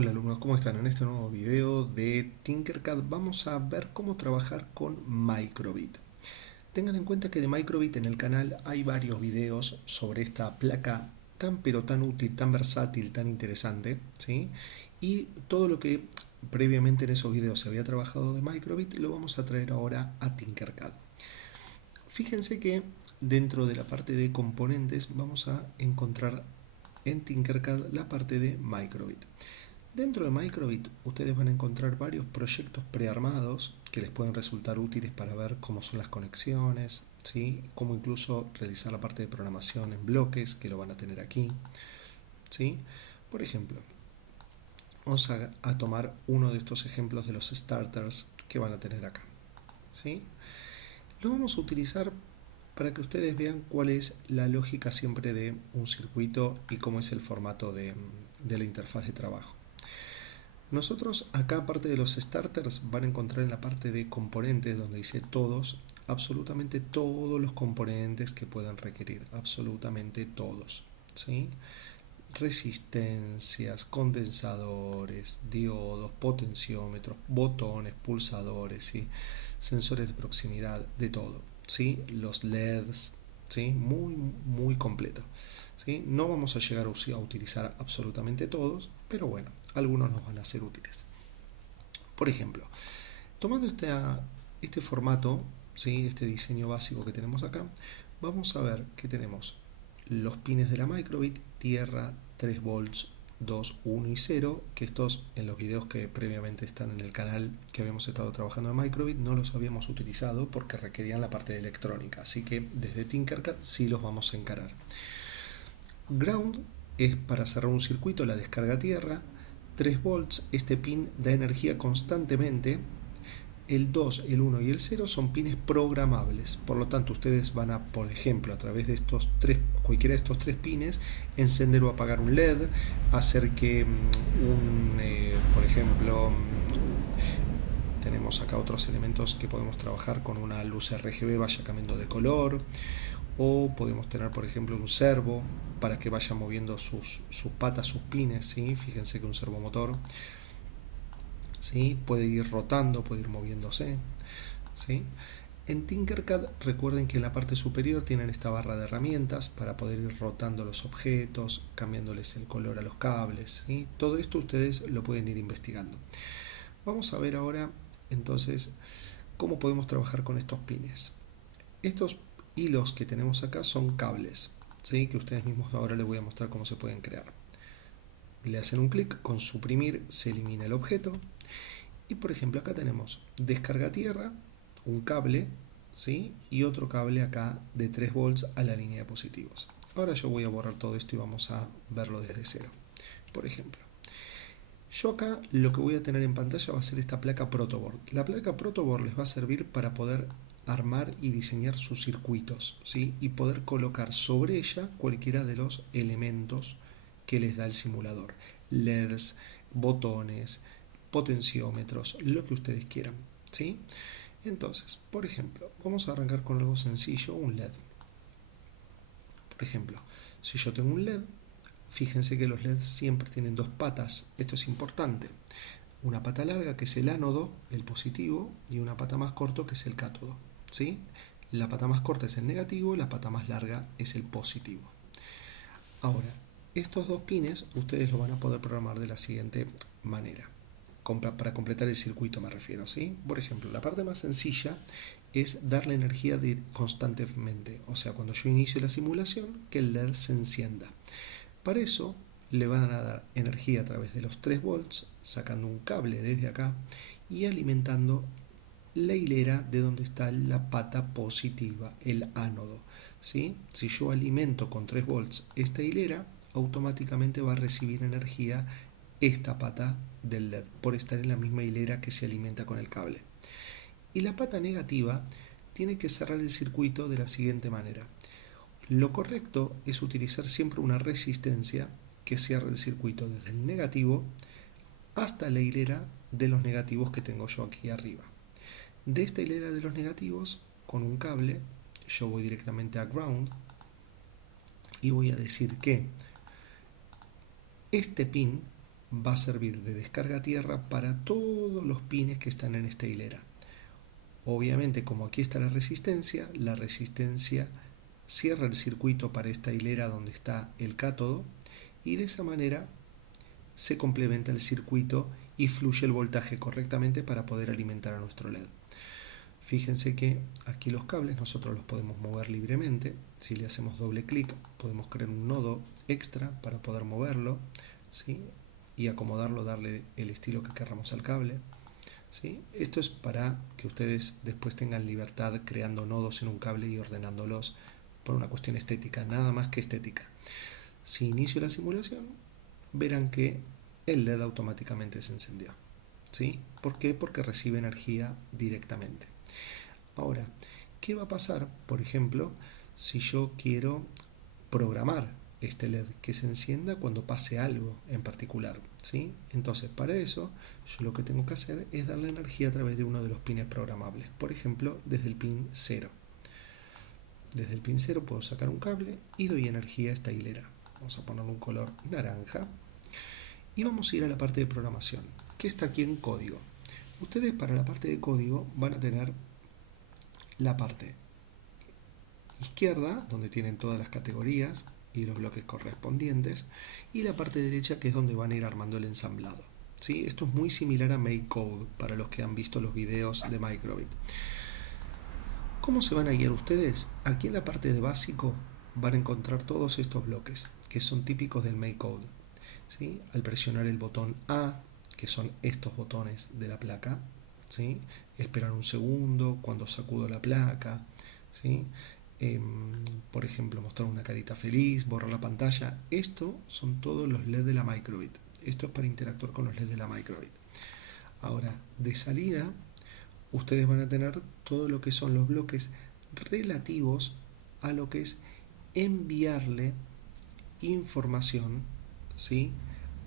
Hola alumnos, ¿cómo están? En este nuevo video de Tinkercad vamos a ver cómo trabajar con Microbit. Tengan en cuenta que de Microbit en el canal hay varios videos sobre esta placa tan pero tan útil, tan versátil, tan interesante, ¿sí? Y todo lo que previamente en esos videos se había trabajado de Microbit lo vamos a traer ahora a Tinkercad. Fíjense que dentro de la parte de componentes vamos a encontrar en Tinkercad la parte de Microbit. Dentro de Microbit ustedes van a encontrar varios proyectos prearmados que les pueden resultar útiles para ver cómo son las conexiones, ¿sí? Cómo incluso realizar la parte de programación en bloques, que lo van a tener aquí, ¿sí? Por ejemplo, vamos a tomar uno de estos ejemplos de los starters que van a tener acá, ¿sí? Lo vamos a utilizar para que ustedes vean cuál es la lógica siempre de un circuito y cómo es el formato de la interfaz de trabajo. Nosotros acá, aparte de los starters, van a encontrar en la parte de componentes donde dice todos, absolutamente todos los componentes que puedan requerir, absolutamente todos, ¿sí? Resistencias, condensadores, diodos, potenciómetros, botones, pulsadores, ¿sí? Sensores de proximidad, de todo, ¿sí? Los LEDs, ¿sí? Muy completo, ¿sí? No vamos a llegar a utilizar absolutamente todos, pero bueno, algunos nos van a ser útiles. Por ejemplo, tomando este formato, ¿sí? Este diseño básico que tenemos acá, vamos a ver que tenemos los pines de la Microbit, tierra, 3 volts, 2, 1 y 0, que estos en los videos que previamente están en el canal que habíamos estado trabajando en Microbit no los habíamos utilizado porque requerían la parte de electrónica, así que desde Tinkercad sí los vamos a encarar. Ground es para cerrar un circuito, la descarga tierra, 3 volts, este pin da energía constantemente. El 2, el 1 y el 0 son pines programables, por lo tanto ustedes van a, por ejemplo, a través de estos tres, cualquiera de estos tres pines, encender o apagar un LED, hacer que por ejemplo, tenemos acá otros elementos que podemos trabajar con una luz RGB vaya cambiando de color, o podemos tener, por ejemplo, un servo para que vaya moviendo sus patas, sus pines, ¿sí? Fíjense que un servomotor, ¿sí? Puede ir rotando, puede ir moviéndose, ¿sí? En Tinkercad recuerden que en la parte superior tienen esta barra de herramientas para poder ir rotando los objetos, cambiándoles el color a los cables, ¿sí? Todo esto ustedes lo pueden ir investigando. Vamos a ver ahora entonces cómo podemos trabajar con estos pines. Estos hilos que tenemos acá son cables, ¿sí? Que ustedes mismos ahora les voy a mostrar cómo se pueden crear. Le hacen un clic, con suprimir se elimina el objeto. Y por ejemplo acá tenemos descarga tierra, un cable, ¿sí? Y otro cable acá de 3 volts a la línea de positivos. Ahora yo voy a borrar todo esto y vamos a verlo desde cero. Por ejemplo, yo acá lo que voy a tener en pantalla va a ser esta placa protoboard. La placa protoboard les va a servir para poder armar y diseñar sus circuitos, ¿sí? Y poder colocar sobre ella cualquiera de los elementos que les da el simulador. LEDs, botones, potenciómetros, lo que ustedes quieran, ¿sí? Entonces, por ejemplo, vamos a arrancar con algo sencillo, un LED. Por ejemplo, si yo tengo un LED, fíjense que los LEDs siempre tienen dos patas, esto es importante. Una pata larga que es el ánodo, el positivo, y una pata más corta que es el cátodo, ¿sí? La pata más corta es el negativo, la pata más larga es el positivo. Ahora, estos dos pines ustedes lo van a poder programar de la siguiente manera. Para completar el circuito me refiero, ¿sí? Por ejemplo, la parte más sencilla es darle energía constantemente, o sea, cuando yo inicio la simulación, que el LED se encienda. Para eso le van a dar energía a través de los 3 volts, sacando un cable desde acá y alimentando la hilera de donde está la pata positiva, el ánodo, ¿sí? Si yo alimento con 3 volts esta hilera, automáticamente va a recibir energía esta pata del LED por estar en la misma hilera que se alimenta con el cable. Y la pata negativa tiene que cerrar el circuito de la siguiente manera. Lo correcto es utilizar siempre una resistencia que cierre el circuito desde el negativo hasta la hilera de los negativos que tengo yo aquí arriba. De esta hilera de los negativos, con un cable, yo voy directamente a ground y voy a decir que este pin va a servir de descarga tierra para todos los pines que están en esta hilera. Obviamente, como aquí está la resistencia cierra el circuito para esta hilera donde está el cátodo y de esa manera se complementa el circuito y fluye el voltaje correctamente para poder alimentar a nuestro LED. Fíjense que aquí los cables nosotros los podemos mover libremente. Si le hacemos doble clic podemos crear un nodo extra para poder moverlo, ¿sí? Y acomodarlo, darle el estilo que queramos al cable, ¿sí? Esto es para que ustedes después tengan libertad creando nodos en un cable y ordenándolos por una cuestión estética, nada más que estética. Si inicio la simulación, verán que el LED automáticamente se encendió, ¿sí? ¿Por qué? Porque recibe energía directamente. Ahora, ¿qué va a pasar, por ejemplo, si yo quiero programar este LED que se encienda cuando pase algo en particular, ¿sí? Entonces, para eso, yo lo que tengo que hacer es darle energía a través de uno de los pines programables. Por ejemplo, desde el pin 0. Desde el pin 0 puedo sacar un cable y doy energía a esta hilera. Vamos a ponerle un color naranja. Y vamos a ir a la parte de programación, que está aquí en código. Ustedes para la parte de código van a tener la parte izquierda, donde tienen todas las categorías y los bloques correspondientes, y la parte derecha, que es donde van a ir armando el ensamblado, ¿sí? Esto es muy similar a MakeCode para los que han visto los videos de Microbit. ¿Cómo se van a guiar ustedes? Aquí en la parte de básico van a encontrar todos estos bloques que son típicos del MakeCode, ¿sí? Al presionar el botón A, que son estos botones de la placa, ¿sí? Esperar un segundo cuando sacudo la placa, ¿sí? Por ejemplo, mostrar una carita feliz, borrar la pantalla. Esto son todos los LED de la Microbit. Esto es para interactuar con los LED de la Microbit. Ahora, de salida, ustedes van a tener todo lo que son los bloques relativos a lo que es enviarle información, ¿sí?,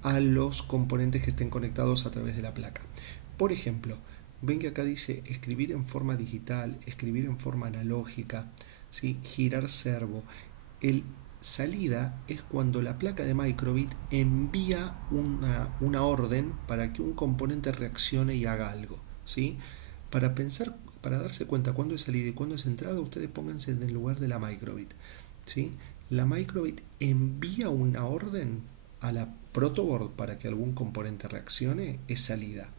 a los componentes que estén conectados a través de la placa. Por ejemplo, ven que acá dice escribir en forma digital, escribir en forma analógica, ¿sí?, girar servo. El salida es cuando la placa de Microbit envía una orden para que un componente reaccione y haga algo, ¿sí? Para darse cuenta cuándo es salida y cuándo es entrada, ustedes pónganse en el lugar de la Microbit, ¿sí? La Microbit envía una orden a la protoboard para que algún componente reaccione, es salida.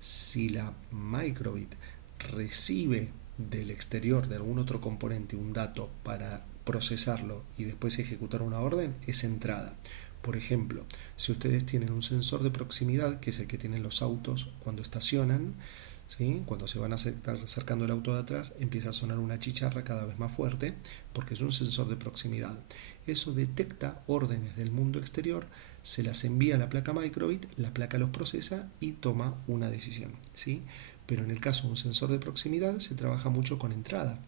Si la Microbit recibe del exterior de algún otro componente un dato para procesarlo y después ejecutar una orden, es entrada. Por ejemplo, si ustedes tienen un sensor de proximidad, que es el que tienen los autos cuando estacionan, ¿sí?, cuando se van acercando el auto de atrás, empieza a sonar una chicharra cada vez más fuerte porque es un sensor de proximidad. Eso detecta órdenes del mundo exterior, se las envía a la placa Microbit, la placa los procesa y toma una decisión, ¿sí? Pero en el caso de un sensor de proximidad se trabaja mucho con entrada,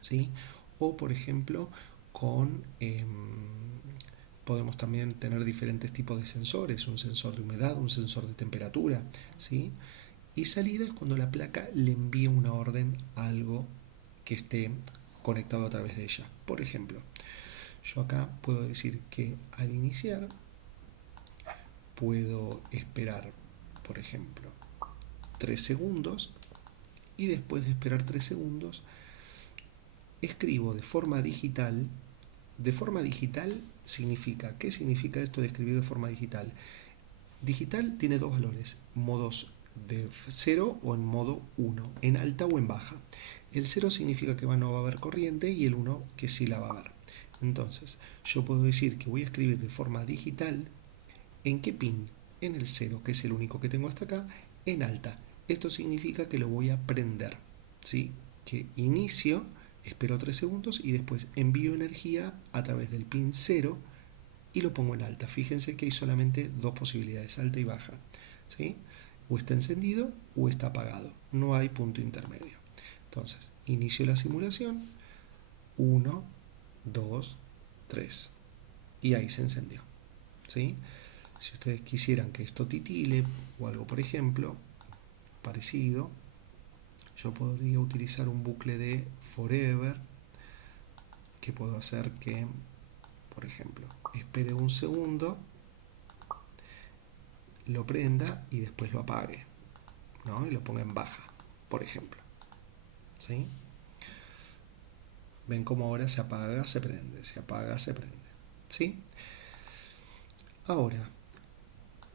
¿sí? O por ejemplo con podemos también tener diferentes tipos de sensores, un sensor de humedad, un sensor de temperatura, ¿sí? Y salida es cuando la placa le envía una orden a algo que esté conectado a través de ella. Por ejemplo, yo acá puedo decir que al iniciar puedo esperar, por ejemplo, 3 segundos y después de esperar 3 segundos escribo de forma digital. De forma digital significa, ¿qué significa esto de escribir de forma digital? Digital tiene dos valores, modos de 0 o en modo 1, en alta o en baja. El 0 significa que no va a haber corriente y el 1 que sí la va a haber. Entonces, yo puedo decir que voy a escribir de forma digital. ¿En qué pin? En el 0, que es el único que tengo hasta acá, en alta. Esto significa que lo voy a prender, ¿sí? Que inicio, espero 3 segundos y después envío energía a través del pin 0 y lo pongo en alta. Fíjense que hay solamente dos posibilidades, alta y baja, ¿sí? O está encendido o está apagado. No hay punto intermedio. Entonces, inicio la simulación. 1, 2, 3. Y ahí se encendió, ¿sí? Si ustedes quisieran que esto titile o algo, por ejemplo, parecido, yo podría utilizar un bucle de forever, que puedo hacer que, por ejemplo, espere un segundo lo prenda y después lo apague, ¿no? Y lo ponga en baja, por ejemplo. ¿Sí? Ven cómo ahora se apaga, se prende, se apaga, se prende. ¿Sí? Ahora,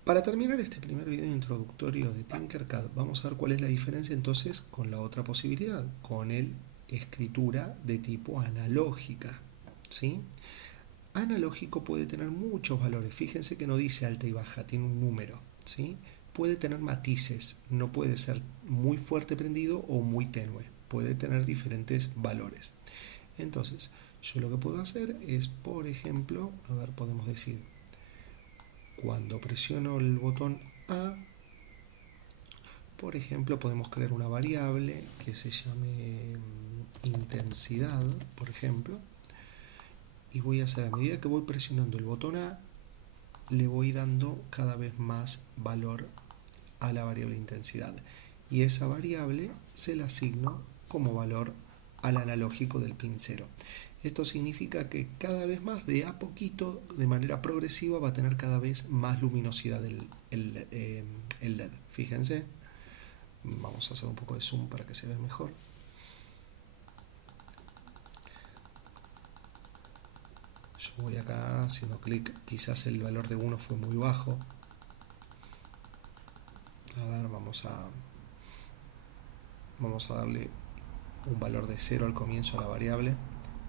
para terminar este primer video introductorio de Tinkercad, vamos a ver cuál es la diferencia entonces con la otra posibilidad, con el escritura de tipo analógica. ¿Sí? Analógico puede tener muchos valores. Fíjense que no dice alta y baja, tiene un número. ¿Sí? Puede tener matices, no puede ser muy fuerte prendido o muy tenue. Puede tener diferentes valores. Entonces, yo lo que puedo hacer es, por ejemplo, a ver, podemos decir, cuando presiono el botón A, por ejemplo, podemos crear una variable que se llame intensidad, por ejemplo, y voy a hacer, a medida que voy presionando el botón A, le voy dando cada vez más valor a la variable intensidad. Y esa variable se la asigno como valor al analógico del pin 0. Esto significa que cada vez más, de a poquito, de manera progresiva, va a tener cada vez más luminosidad el LED. Fíjense, vamos a hacer un poco de zoom para que se vea mejor. Yo voy acá haciendo clic, quizás el valor de 1 fue muy bajo. A ver, vamos a darle un valor de 0 al comienzo a la variable.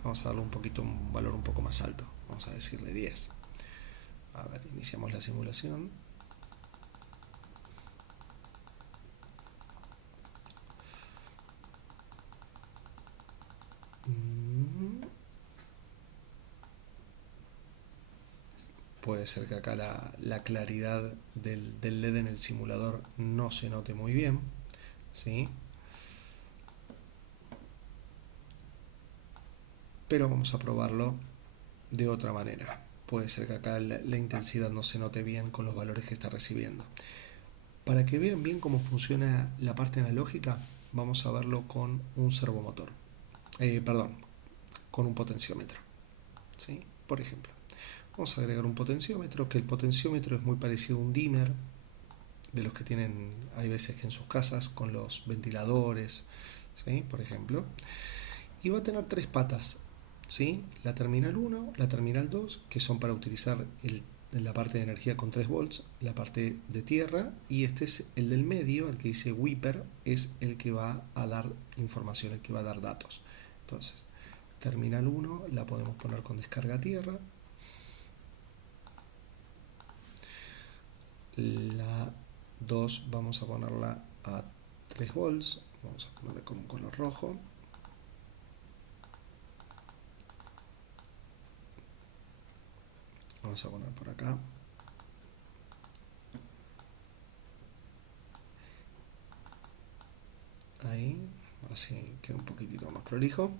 Vamos a darle un valor un poco más alto. Vamos a decirle 10. A ver, iniciamos la simulación. Puede ser que acá la claridad del LED en el simulador no se note muy bien, ¿sí? Pero vamos a probarlo de otra manera. Puede ser que acá la intensidad no se note bien con los valores que está recibiendo. Para que vean bien cómo funciona la parte analógica, vamos a verlo con un servomotor. Con un potenciómetro. ¿Sí? Por ejemplo, vamos a agregar un potenciómetro, que el potenciómetro es muy parecido a un dimmer, de los que tienen, hay veces que en sus casas, con los ventiladores, ¿sí? Por ejemplo. Y va a tener 3 patas, ¿sí? La terminal 1, la terminal 2, que son para utilizar la parte de energía con 3 volts, la parte de tierra, y este es el del medio, el que dice Wiper, es el que va a dar información, el que va a dar datos. Entonces, terminal 1 la podemos poner con descarga tierra. La 2 vamos a ponerla a 3 volts, vamos a ponerle con un color rojo. Vamos a poner por acá. Ahí, así queda un poquitito más prolijo.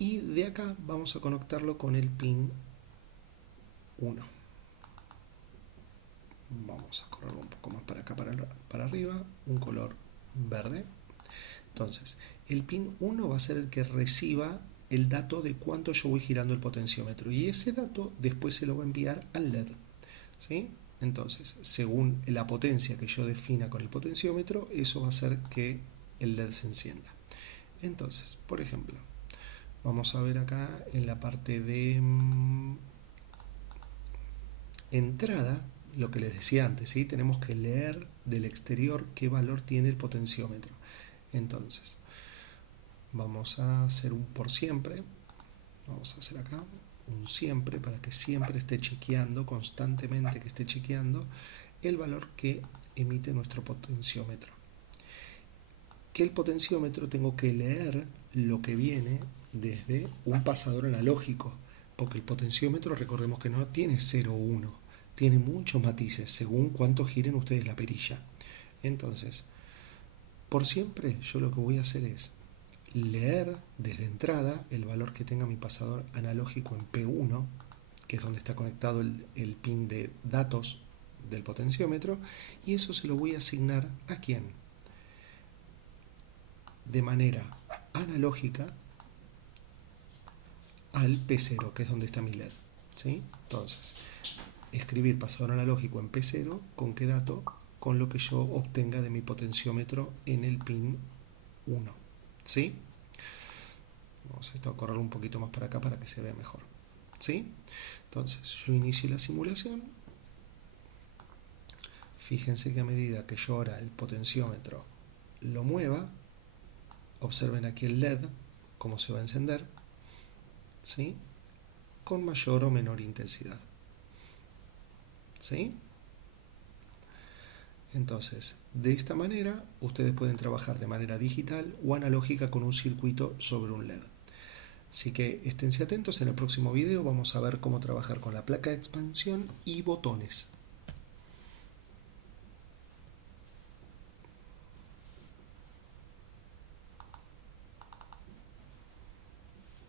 Y de acá vamos a conectarlo con el pin 1. Vamos a correrlo un poco más para acá, para arriba, un color verde. Entonces, el pin 1 va a ser el que reciba el dato de cuánto yo voy girando el potenciómetro, y ese dato después se lo va a enviar al LED. ¿Sí? Entonces, según la potencia que yo defina con el potenciómetro, eso va a hacer que el LED se encienda. Entonces, por ejemplo, vamos a ver acá en la parte de entrada, lo que les decía antes, ¿sí? Tenemos que leer del exterior qué valor tiene el potenciómetro. Entonces, vamos a hacer un por siempre. Vamos a hacer acá un siempre para que siempre esté chequeando, constantemente que esté chequeando el valor que emite nuestro potenciómetro. Que el potenciómetro tengo que leer lo que viene desde un pasador analógico, porque el potenciómetro, recordemos que no tiene 0 o 1, tiene muchos matices según cuánto giren ustedes la perilla. Entonces, por siempre yo lo que voy a hacer es leer desde entrada el valor que tenga mi pasador analógico en P1, que es donde está conectado el pin de datos del potenciómetro, y eso se lo voy a asignar ¿a quién? De manera analógica al P0, que es donde está mi LED. ¿Sí? Entonces, escribir pasador analógico en P0, ¿con qué dato? Con lo que yo obtenga de mi potenciómetro en el pin 1. ¿Sí? Vamos a correrlo un poquito más para acá para que se vea mejor. ¿Sí? Entonces yo inicio la simulación. Fíjense que a medida que yo ahora el potenciómetro lo mueva, observen aquí el LED, cómo se va a encender, ¿sí? Con mayor o menor intensidad. ¿Sí? Entonces, de esta manera, ustedes pueden trabajar de manera digital o analógica con un circuito sobre un LED. Así que esténse atentos, en el próximo video vamos a ver cómo trabajar con la placa de expansión y botones.